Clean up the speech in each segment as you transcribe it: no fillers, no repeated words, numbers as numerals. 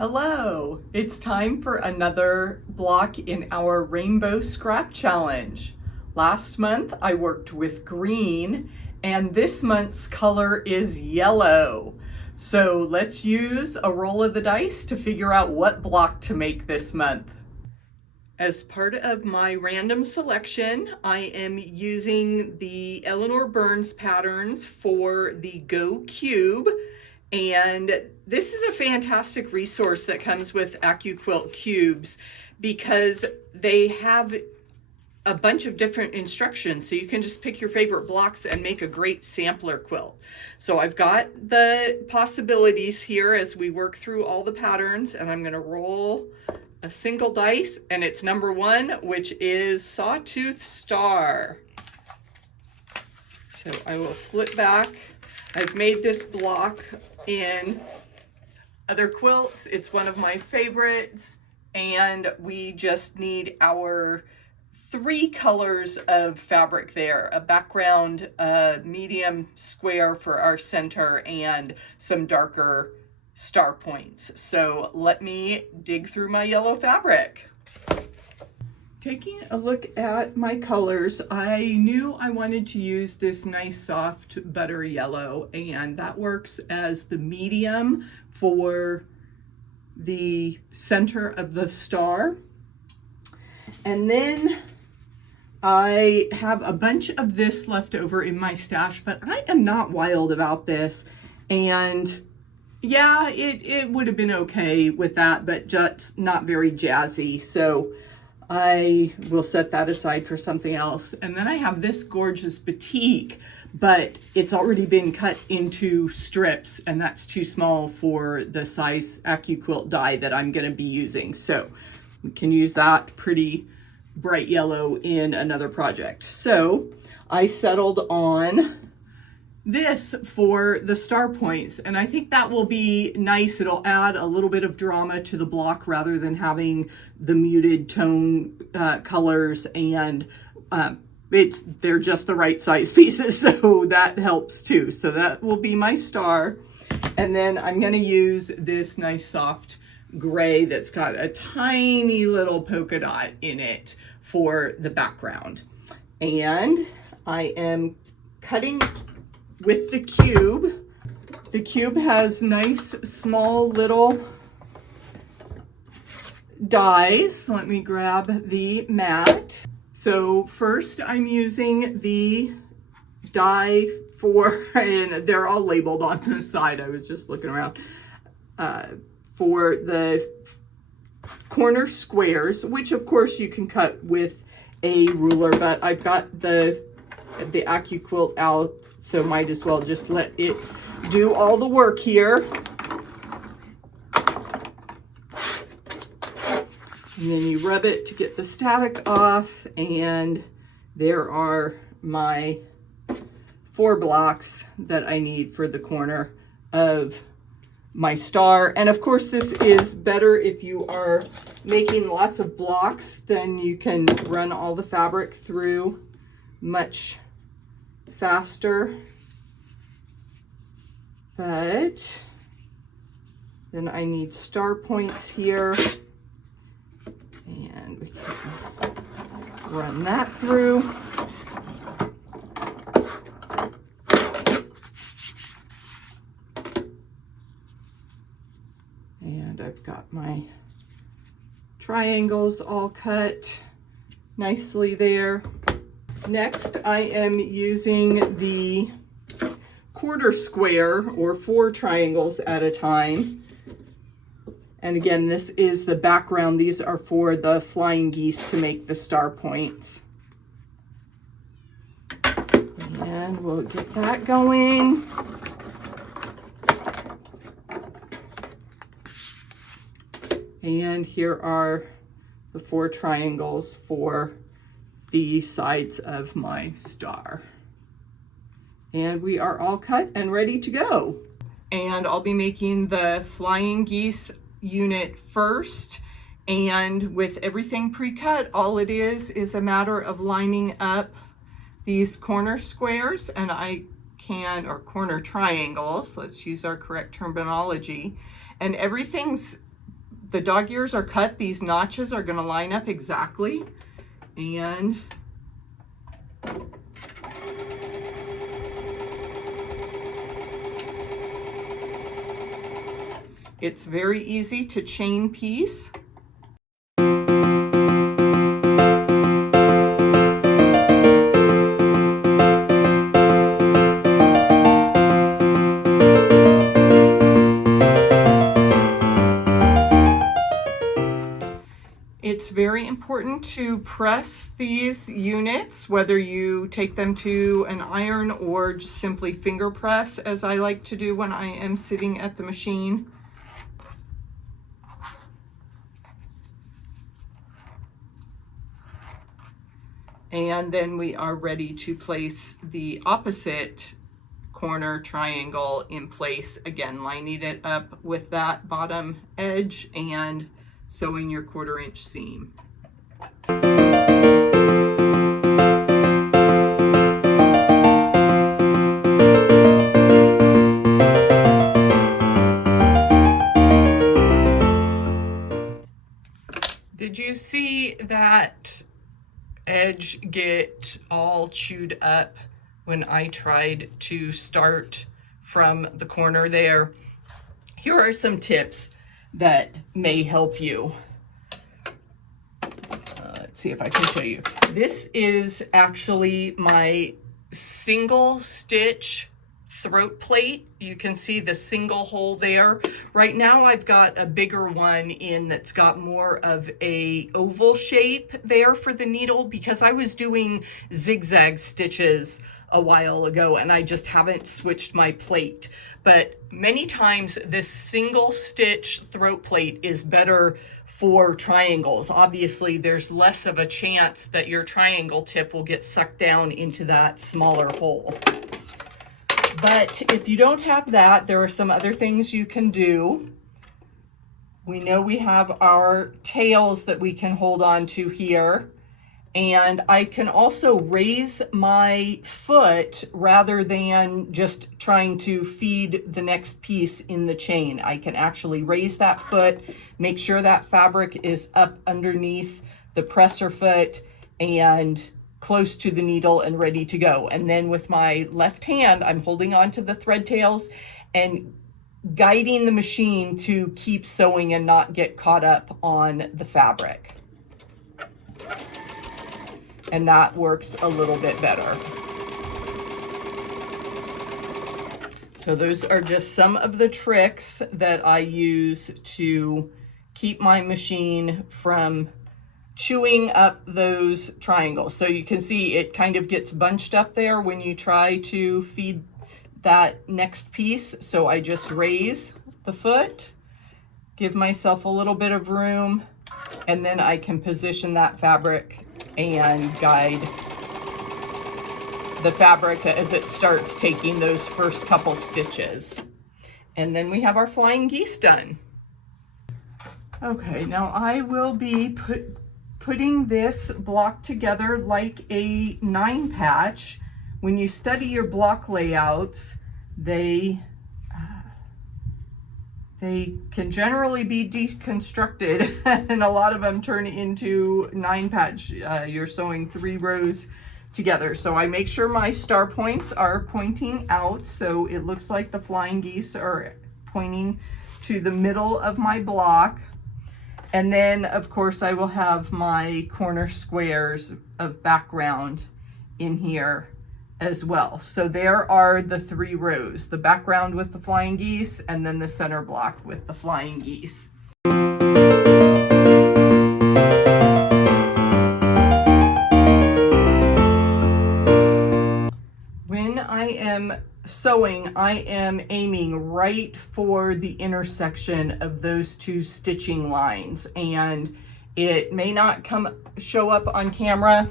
Hello, it's time for another block in our Rainbow Scrap Challenge. Last month I worked with green and this month's color is yellow. So let's use a roll of the dice to figure out what block to make this month. As part of my random selection, I am using the Eleanor Burns patterns for the Go Cube. And this is a fantastic resource that comes with Accuquilt Qubes because they have a bunch of different instructions. So you can just pick your favorite blocks and make a great sampler quilt. So I've got the possibilities here as we work through all the patterns, and I'm going to roll a single dice, and it's number 1, which is Sawtooth Star. So I will flip back. I've made this block in other quilts. It's one of my favorites, and we just need our 3 colors of fabric there: a background, a medium square for our center, and some darker star points. So let me dig through my yellow fabric. Taking a look at my colors, I knew I wanted to use this nice soft butter yellow, and that works as the medium for the center of the star. And then I have a bunch of this left over in my stash, but I am not wild about this. And yeah, it would have been okay with that, but just not very jazzy. So I will set that aside for something else. And then I have this gorgeous batik, but it's already been cut into strips, and that's too small for the size Accuquilt die that I'm going to be using. So we can use that pretty bright yellow in another project. So I settled on this for the star points, and I think that will be nice. It'll add a little bit of drama to the block rather than having the muted tone colors, and they're just the right size pieces, so that helps too. So that will be my star. And then I'm going to use this nice soft gray that's got a tiny little polka dot in it for the background. And I am cutting with the cube. The cube has nice small little dies. Let me grab the mat. So first I'm using the die for, and they're all labeled on the side, I was just looking around, for the corner squares, which of course you can cut with a ruler, but I've got the Accuquilt out, so might as well just let it do all the work here. And then you rub it to get the static off, and there are my 4 blocks that I need for the corner of my star. And of course this is better if you are making lots of blocks, then you can run all the fabric through much faster. But then I need star points here, and we can run that through. And I've got my triangles all cut nicely there. Next, I am using the quarter square, or 4 triangles at a time. And again, this is the background. These are for the flying geese to make the star points. And we'll get that going. And here are the 4 triangles for the sides of my star. And we are all cut and ready to go. And I'll be making the flying geese unit first. And with everything pre-cut, all it is a matter of lining up these corner squares, and or corner triangles, let's use our correct terminology. And everything's the dog ears are cut, these notches are going to line up exactly. And it's very easy to chain piece. It's very important to press these units, whether you take them to an iron or just simply finger press, as I like to do when I am sitting at the machine. And then we are ready to place the opposite corner triangle in place, again lining it up with that bottom edge and sewing your 1/4 inch seam. Did you see that edge get all chewed up when I tried to start from the corner there? Here are some tips that may help you. Let's see if I can show you. This is actually my single stitch throat plate. You can see the single hole there. Right now I've got a bigger one in that's got more of a oval shape there for the needle, because I was doing zigzag stitches a while ago and I just haven't switched my plate. But many times this single stitch throat plate is better for triangles. Obviously there's less of a chance that your triangle tip will get sucked down into that smaller hole. But if you don't have that, there are some other things you can do. We know we have our tails that we can hold on to here. And I can also raise my foot rather than just trying to feed the next piece in the chain. I can actually raise that foot, make sure that fabric is up underneath the presser foot and close to the needle and ready to go. And then with my left hand, I'm holding on to the thread tails and guiding the machine to keep sewing and not get caught up on the fabric. And that works a little bit better. So those are just some of the tricks that I use to keep my machine from chewing up those triangles. So you can see it kind of gets bunched up there when you try to feed that next piece. So I just raise the foot, give myself a little bit of room, and then I can position that fabric and guide the fabric as it starts taking those first couple stitches. And then we have our flying geese done. Okay, now I will be putting this block together like a 9 patch. When you study your block layouts, they can generally be deconstructed and a lot of them turn into 9 patch. You're sewing 3 rows together. So I make sure my star points are pointing out, so it looks like the flying geese are pointing to the middle of my block. And then of course I will have my corner squares of background in here as well. So there are the 3 rows, the background with the flying geese and then the center block with the flying geese. When I am sewing, I am aiming right for the intersection of those 2 stitching lines, and it may not show up on camera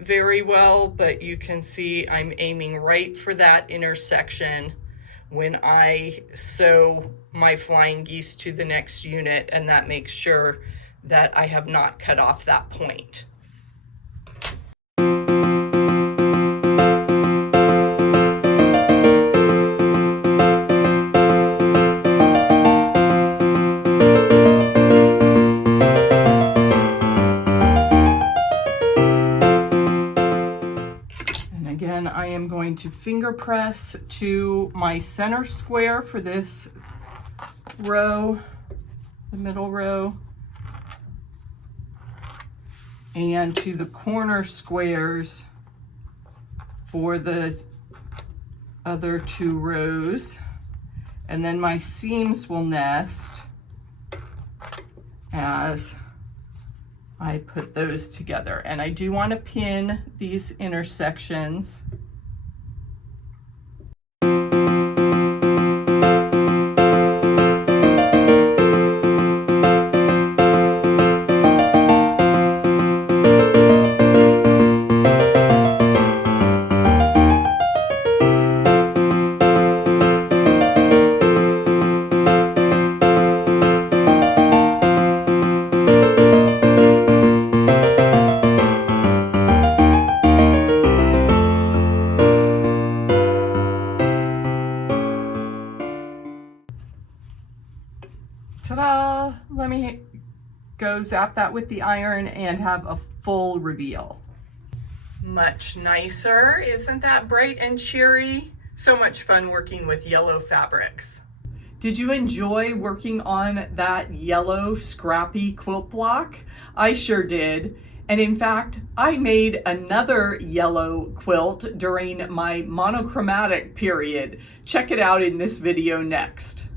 very well, but you can see I'm aiming right for that intersection when I sew my flying geese to the next unit, and that makes sure that I have not cut off that point. to finger press to my center square for this row, the middle row, and to the corner squares for the other 2 rows. And then my seams will nest as I put those together. And I do want to pin these intersections. Ta-da! Let me go zap that with the iron and have a full reveal. Much nicer. Isn't that bright and cheery? So much fun working with yellow fabrics. Did you enjoy working on that yellow scrappy quilt block? I sure did. And in fact, I made another yellow quilt during my monochromatic period. Check it out in this video next.